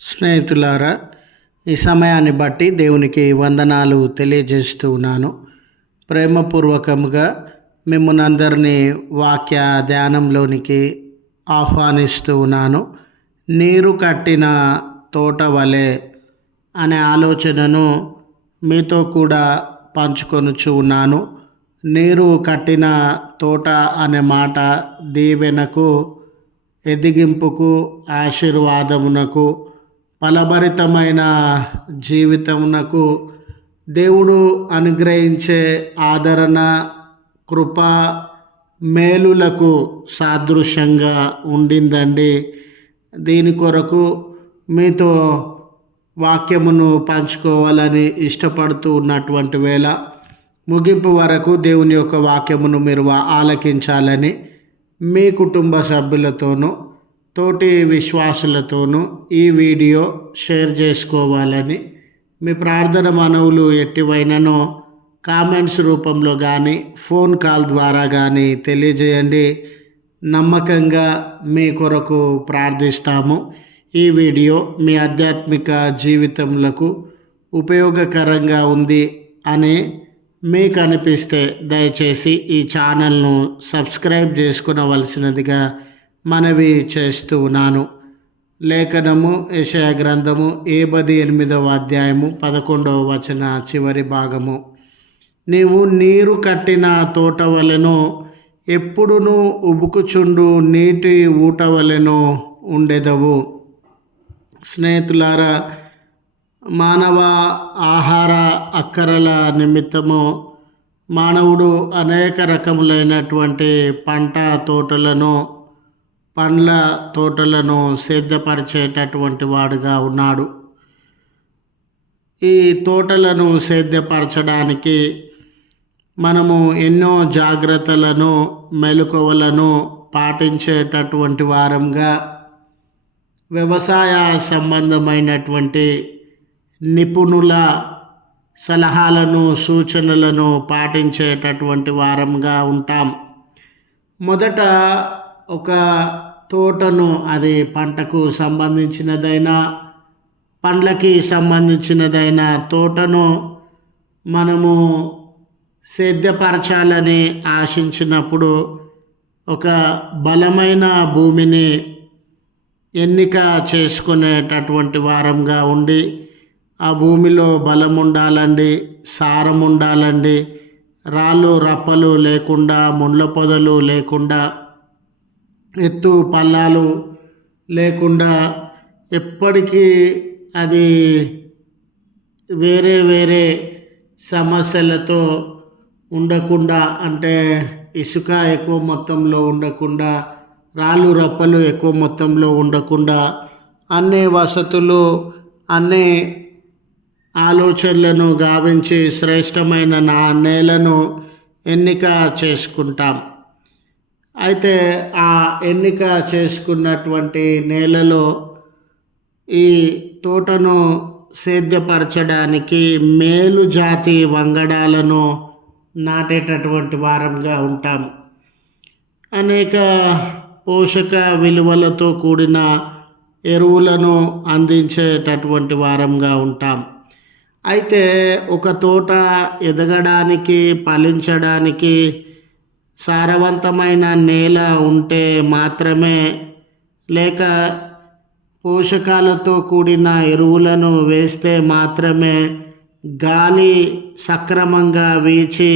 స్నేహితులారా ఈ సమయాన్ని బట్టి దేవునికి వందనాలు తెలియజేస్తూ ఉన్నాను. ప్రేమపూర్వకముగా మిమ్మల్ని అందరినీ వాక్య ధ్యానంలోనికి ఆహ్వానిస్తూ ఉన్నాను. నీరు కట్టిన తోట వలె అనే ఆలోచనను మీతో కూడా పంచుకొనుచు ఉన్నాను. నీరు కట్టిన తోట అనే మాట దీవెనకు ఎదిగింపుకు ఆశీర్వాదమునకు ఫలభరితమైన జీవితమునకు దేవుడు అనుగ్రహించే ఆదరణ కృప మేలులకు సాదృశ్యంగా ఉండిందండి. దీని కొరకు మీతో వాక్యమును పంచుకోవాలని ఇష్టపడుతూ ఉన్నటువంటి వేళ ముగింపు వరకు దేవుని యొక్క వాక్యమును మీరు ఆలకించాలని మీ కుటుంబ సభ్యులతోనూ తోటి విశ్వాసులతోనూ ఈ వీడియో షేర్ చేసుకోవాలని మీ ప్రార్థన మనవులు ఎట్టివైననో కామెంట్స్ రూపంలో కానీ ఫోన్ కాల్ ద్వారా కానీ తెలియజేయండి. నమ్మకంగా మీ కొరకు ప్రార్థిస్తాము. ఈ వీడియో మీ ఆధ్యాత్మిక జీవితములకు ఉపయోగకరంగా ఉంది అని మీకు అనిపిస్తే దయచేసి ఈ ఛానల్ను సబ్స్క్రైబ్ చేసుకునవలసినదిగా మనవి చేస్తూ ఉన్నాను. లేఖనము యషయ గ్రంథము ఏబది ఎనిమిదవ అధ్యాయము పదకొండవ వచన చివరి భాగము. నీవు నీరు కట్టిన తోట వలెను ఎప్పుడును ఉబుకుచుండు నీటి ఊట వలెను ఉండెదవు. స్నేహితులారా మానవ ఆహార అక్కరల నిమిత్తము మానవుడు అనేక రకములైనటువంటి పంట తోటలను పండ్ల తోటలను సేద్యపరిచేటటువంటి వాడుగా ఉన్నాడు. ఈ తోటలను సేద్యపరచడానికి మనము ఎన్నో జాగ్రత్తలను మెలకువలను పాటించేటటువంటి వారంగా వ్యవసాయ సంబంధమైనటువంటి నిపుణుల సలహాలను సూచనలను పాటించేటటువంటి వారంగా ఉంటాం. మొదట ఒక తోటను అది పంటకు సంబంధించినదైనా పండ్లకి సంబంధించినదైన తోటను మనము సేద్యపరచాలని ఆశించినప్పుడు ఒక బలమైన భూమిని ఎన్నిక చేసుకునేటటువంటి వారంగా ఉండి ఆ భూమిలో బలం ఉండాలండి సారం ఉండాలండి రాళ్ళు రప్పలు లేకుండా ముండ్ల పొదలు లేకుండా ఎత్తు పల్లాలు లేకుండా ఎప్పటికీ అది వేరే వేరే సమస్యలతో ఉండకుండా అంటే ఇసుక ఎక్కువ మొత్తంలో ఉండకుండా రాళ్ళు రప్పలు ఎక్కువ మొత్తంలో ఉండకుండా అన్ని వసతులు అన్ని ఆలోచనలను గావించి శ్రేష్టమైన నా నేలను ఎన్నిక చేసుకుంటాం. అయితే ఆ ఎన్నిక చేసుకున్నటువంటి నేలలో ఈ తోటను సేద్యపరచడానికి మేలు జాతి వంగడాలను నాటేటటువంటి వారంగా ఉంటాం. అనేక పోషక విలువలతో కూడిన ఎరువులను అందించేటటువంటి వారంగా ఉంటాం. అయితే ఒక తోట ఎదగడానికి ఫలించడానికి సారవంతమైన నేల ఉంటే మాత్రమే లేక పోషకాలతో కూడిన ఎరువులను వేస్తే మాత్రమే గాలి సక్రమంగా వీచి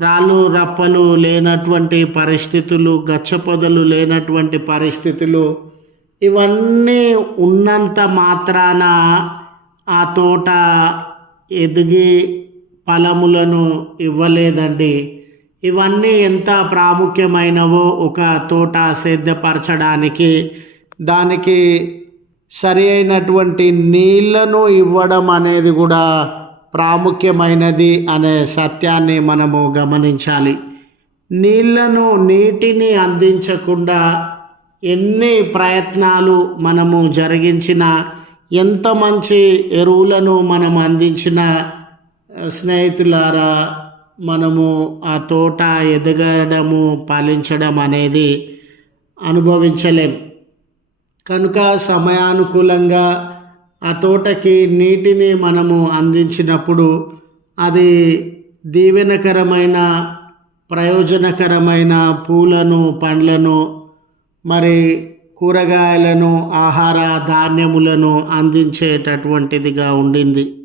రాళ్ళు రప్పలు లేనటువంటి పరిస్థితులు గచ్చపొదలు లేనటువంటి పరిస్థితులు ఇవన్నీ ఉన్నంత మాత్రాన ఆ తోట ఎదిగి ఫలములను ఇవ్వలేదండి. ఇవన్నీ ఎంత ప్రాముఖ్యమైనవో ఒక తోట సేద్యపరచడానికి దానికి సరి అయినటువంటి నీళ్ళను ఇవ్వడం అనేది కూడా ప్రాముఖ్యమైనది అనే సత్యాన్ని మనము గమనించాలి. నీళ్ళను నీటిని అందించకుండా ఎన్ని ప్రయత్నాలు మనము జరిగించినా ఎంత మంచి ఎరువులను మనం అందించిన స్నేహితులారా మనము ఆ తోట ఎదగడము పాలించడం అనేది అనుభవించలేం. కనుక సమయానుకూలంగా ఆ తోటకి నీటిని మనము అందించినప్పుడు అది దీవెనకరమైన ప్రయోజనకరమైన పూలను పండ్లను మరి కూరగాయలను ఆహార ధాన్యములను అందించేటటువంటిదిగా ఉండింది.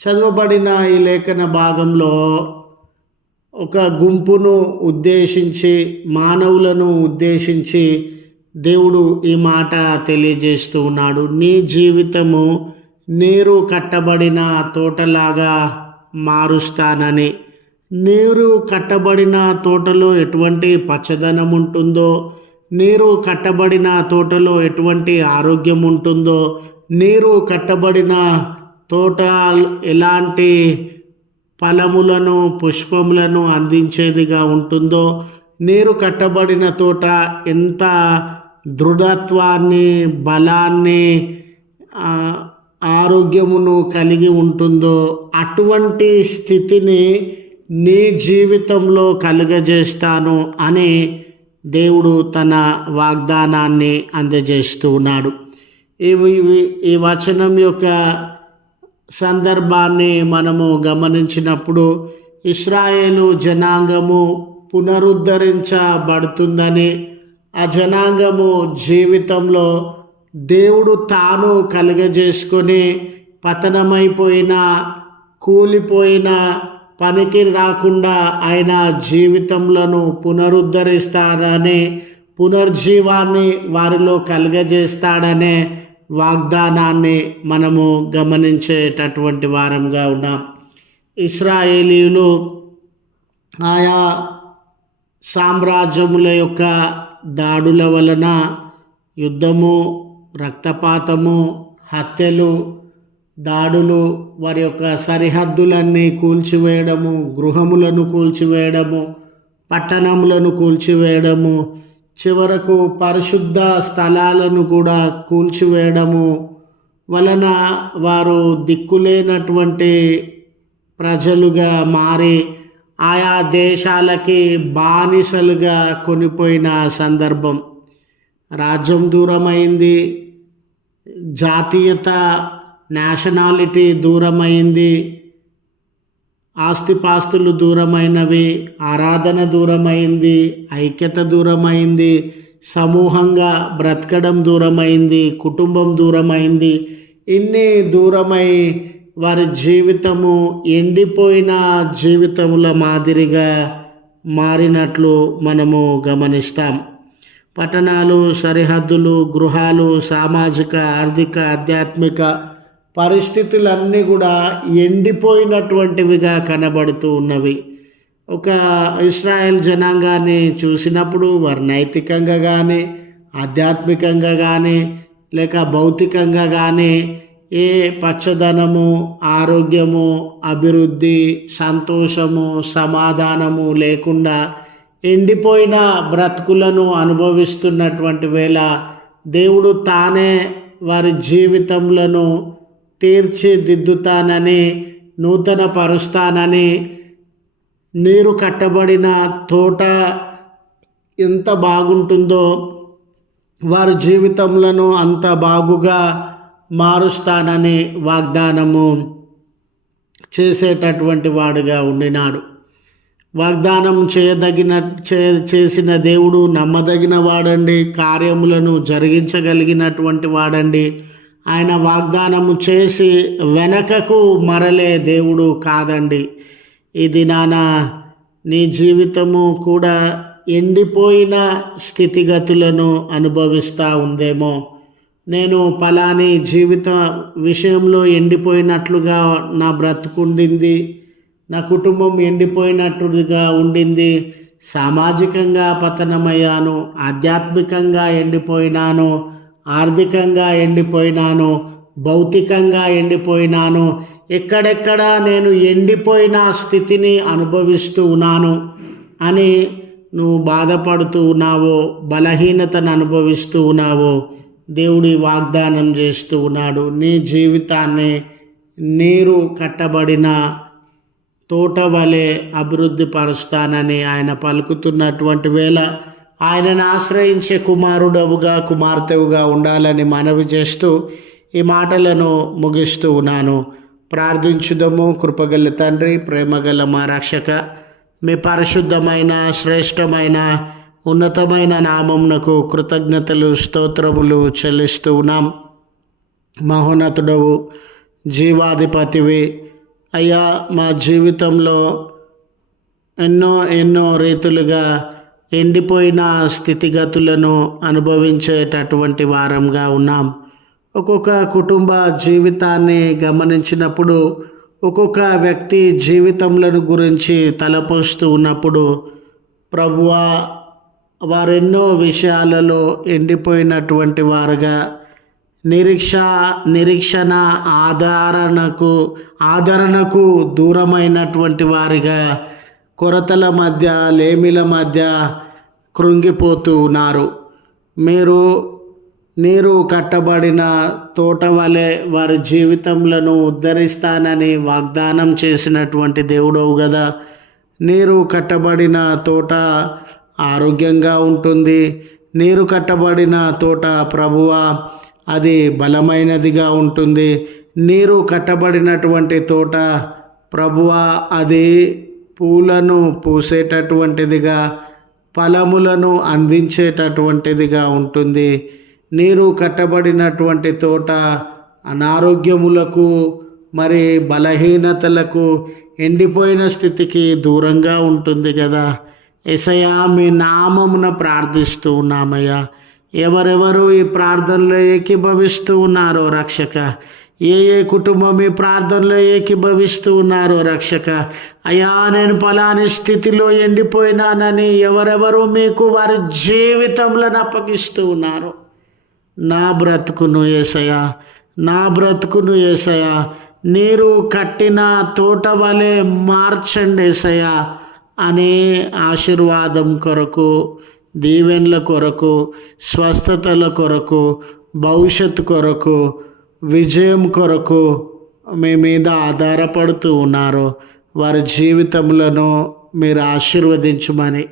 చదవబడిన ఈ లేఖన భాగంలో ఒక గుంపును ఉద్దేశించి మానవులను ఉద్దేశించి దేవుడు ఈ మాట తెలియజేస్తూ ఉన్నాడు. నీ జీవితము నీరు కట్టబడిన తోటలాగా మారుస్తానని. నీరు కట్టబడిన తోటలో ఎటువంటి పచ్చదనం ఉంటుందో నీరు కట్టబడిన తోటలో ఎటువంటి ఆరోగ్యం ఉంటుందో నీరు కట్టబడిన తోట ఎలాంటి ఫలములను పుష్పములను అందించేదిగా ఉంటుందో నీరు కట్టబడిన తోట ఎంత దృఢత్వాన్ని బలాన్ని ఆరోగ్యమును కలిగి ఉంటుందో అటువంటి స్థితిని నీ జీవితంలో కలుగజేస్తాను అని దేవుడు తన వాగ్దానాన్ని అందజేస్తూ ఉన్నాడు. ఈ వచనం యొక్క సందర్భాన్ని మనము గమనించినప్పుడు ఇస్రాయేలు జనాంగము పునరుద్ధరించబడుతుందని ఆ జనాంగము జీవితంలో దేవుడు తాను కలుగజేసుకొని పతనమైపోయిన కూలిపోయిన పనికి రాకుండా ఆయన జీవితంలో పునరుద్ధరిస్తాడని పునర్జీవాన్ని వారిలో కలుగజేస్తాడనే వాగ్దానాన్ని మనము గమనించేటటువంటి వారంగా ఉన్నాం ఇస్రాయేలీలు ఆయా సామ్రాజ్యముల యొక్క దాడుల వలన యుద్ధము రక్తపాతము హత్యలు దాడులు వారి యొక్క సరిహద్దులన్నీ కూల్చివేయడము గృహములను కూల్చివేయడము పట్టణములను కూల్చివేయడము చివరకు పరిశుద్ధ స్థలాలను కూడా కూల్చివేయడము వలన వారు దిక్కులేనటువంటి ప్రజలుగా మారి ఆయా దేశాలకి బానిసలుగా కొనిపోయిన సందర్భం. రాజ్యం దూరమైంది జాతీయత నేషనాలిటీ దూరమైంది ఆస్తిపాస్తులు దూరమైనవి ఆరాధన దూరమైంది ఐక్యత దూరమైంది సమూహంగా బ్రతకడం దూరమైంది కుటుంబం దూరమైంది ఇన్ని దూరమై వారి జీవితము ఎండిపోయిన జీవితముల మాదిరిగా మారినట్లు మనము గమనిస్తాం. పట్టణాలు సరిహద్దులు గృహాలు సామాజిక ఆర్థిక ఆధ్యాత్మిక పరిస్థితులన్నీ కూడా ఎండిపోయినటువంటివిగా కనబడుతూ ఉన్నవి. ఒక ఇస్రాయెల్ జనాంగాన్ని చూసినప్పుడు వారు నైతికంగా కానీ ఆధ్యాత్మికంగా కానీ లేక భౌతికంగా కానీ ఏ పచ్చదనము ఆరోగ్యము అభివృద్ధి సంతోషము సమాధానము లేకుండా ఎండిపోయిన బ్రతుకులను అనుభవిస్తున్నటువంటి వేళ దేవుడు తానే వారి జీవితంలో తీర్చిదిద్దుతానని నూతన పరుస్తానని నీరు కట్టబడిన తోట ఎంత బాగుంటుందో వారి జీవితములను అంత బాగుగా మారుస్తానని వాగ్దానము చేసేటటువంటి వాడుగా ఉండినాడు. వాగ్దానం చేయదగిన చే చేసిన దేవుడు నమ్మదగిన వాడండి కార్యములను జరిగించగలిగినటువంటి వాడండి. ఆయన వాగ్దానము చేసి వెనకకు మరలే దేవుడు కాదండి. ఇది నానా నీ జీవితము కూడా ఎండిపోయిన స్థితిగతులను అనుభవిస్తూ ఉందేమో. నేను పలాని జీవిత విషయంలో ఎండిపోయినట్లుగా నా బ్రతుకుండింది నా కుటుంబం ఎండిపోయినట్టుగా ఉండింది సామాజికంగా పతనమయ్యాను ఆధ్యాత్మికంగా ఎండిపోయినాను ఆర్థికంగా ఎండిపోయినాను భౌతికంగా ఎండిపోయినాను ఎక్కడెక్కడ నేను ఎండిపోయిన స్థితిని అనుభవిస్తూ ఉన్నాను అని నువ్వు బాధపడుతూ ఉన్నావో బలహీనతను అనుభవిస్తూ ఉన్నావో దేవుడి వాగ్దానం చేస్తూ ఉన్నాడు. నీ జీవితాన్ని నీరు కట్టబడిన తోట వలె అభివృద్ధి పరుస్తానని ఆయన పలుకుతున్నటువంటి వేళ ఆయనను ఆశ్రయించే కుమారుడవుగా కుమార్తెవుగా ఉండాలని మనవి చేస్తూ ఈ మాటలను ముగిస్తూ ఉన్నాను. ప్రార్థించుదము. కృపగల తండ్రి ప్రేమగల మా రక్షక మీ పరిశుద్ధమైన శ్రేష్టమైన ఉన్నతమైన నామంనకు కృతజ్ఞతలు స్తోత్రములు చెల్లిస్తూ ఉన్నాం. మహోన్నతుడవు జీవాధిపతివి అయ్యా మా జీవితంలో ఎన్నో ఎన్నో రీతులుగా ఎండిపోయిన స్థితిగతులను అనుభవించేటటువంటి వారంగా ఉన్నాం. ఒక్కొక్క కుటుంబ జీవితాన్ని గమనించినప్పుడు ఒక్కొక్క వ్యక్తి జీవితములను గురించి తలపోస్తూ ఉన్నప్పుడు ప్రభువా వారెన్నో విషయాలలో ఎండిపోయినటువంటి వారుగా నిరీక్ష నిరీక్షణ ఆధారణకు ఆదరణకు దూరమైనటువంటి వారిగా కొరతల మధ్య లేమిల మధ్య కృంగిపోతూ ఉన్నారు మీరు నీరు కట్టబడిన తోట వలె వారి జీవితములను ఉద్ధరిస్తానని వాగ్దానం చేసినటువంటి దేవుడవు కదా నీరు కట్టబడిన తోట ఆరోగ్యంగా ఉంటుంది. నీరు కట్టబడిన తోట ప్రభువ అది బలమైనదిగా ఉంటుంది. నీరు కట్టబడినటువంటి తోట ప్రభువ అది పూలను పూసేటటువంటిదిగా ఫలములను అందించేటటువంటిదిగా ఉంటుంది. నీరు కట్టబడినటువంటి తోట అనారోగ్యములకు మరి బలహీనతలకు ఎండిపోయిన స్థితికి దూరంగా ఉంటుంది కదా ఎసయా మీ నామమున ప్రార్థిస్తూ ఉన్నామయ్యా. ఎవరెవరు ఈ ప్రార్థనలో ఏకీభవిస్తూ ఉన్నారో రక్షక ఏ ఏ కుటుంబం ఈ ప్రార్థనలో ఏకీభవిస్తూ ఉన్నారో రక్షక? అయ్యా నేను ఫలాని స్థితిలో ఎండిపోయినానని ఎవరెవరు మీకు వారి జీవితంలో అప్పగిస్తూ ఉన్నారు? నా బ్రతుకును ఏసయా నా బ్రతుకును ఏసయా నీరు కట్టిన తోట వలె మార్చండి ఏసయా అనే ఆశీర్వాదం కొరకు దీవెన్ల కొరకు స్వస్థతల కొరకు భవిష్యత్తు కొరకు విజయం కొరకు మీ మీద ఆధారపడుతూ ఉన్నారు. వారి జీవితములను మీరు ఆశీర్వదించమని.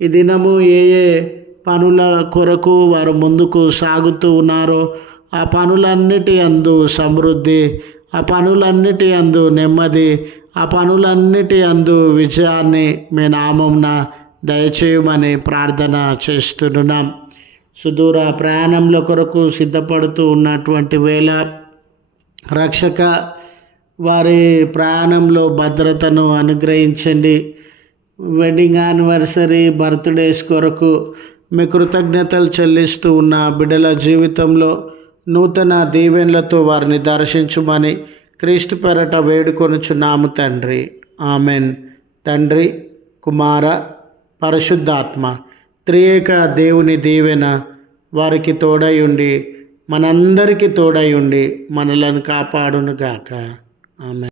ఈ దినము ఏ ఏ పనుల కొరకు వారు ముందుకు సాగుతూ ఉన్నారో ఆ పనులన్నిటి అందు సమృద్ధి ఆ పనులన్నిటి అందు నెమ్మది ఆ పనులన్నిటి అందు విజయాన్ని మీ నామంన దయచేయమని ప్రార్థన చేస్తున్నాం. సుదూర ప్రయాణంల కొరకు సిద్ధపడుతూ ఉన్నటువంటి వేళ రక్షక వారి ప్రయాణంలో భద్రతను అనుగ్రహించండి. వెడ్డింగ్ యానివర్సరీ బర్త్డేస్ కొరకు మీ కృతజ్ఞతలు చెల్లిస్తూ ఉన్న బిడ్డల జీవితంలో నూతన దీవెనలతో వారిని దర్శించుమని క్రీస్తు పెరట వేడుకొనుచున్నాము తండ్రి. ఆమెన్. తండ్రి కుమార పరిశుద్ధాత్మ. త్రియేక దేవుని దీవెన వారికి తోడై ఉండి మనందరికీ తోడై ఉండి మనలను కాపాడునుగాక. ఆమె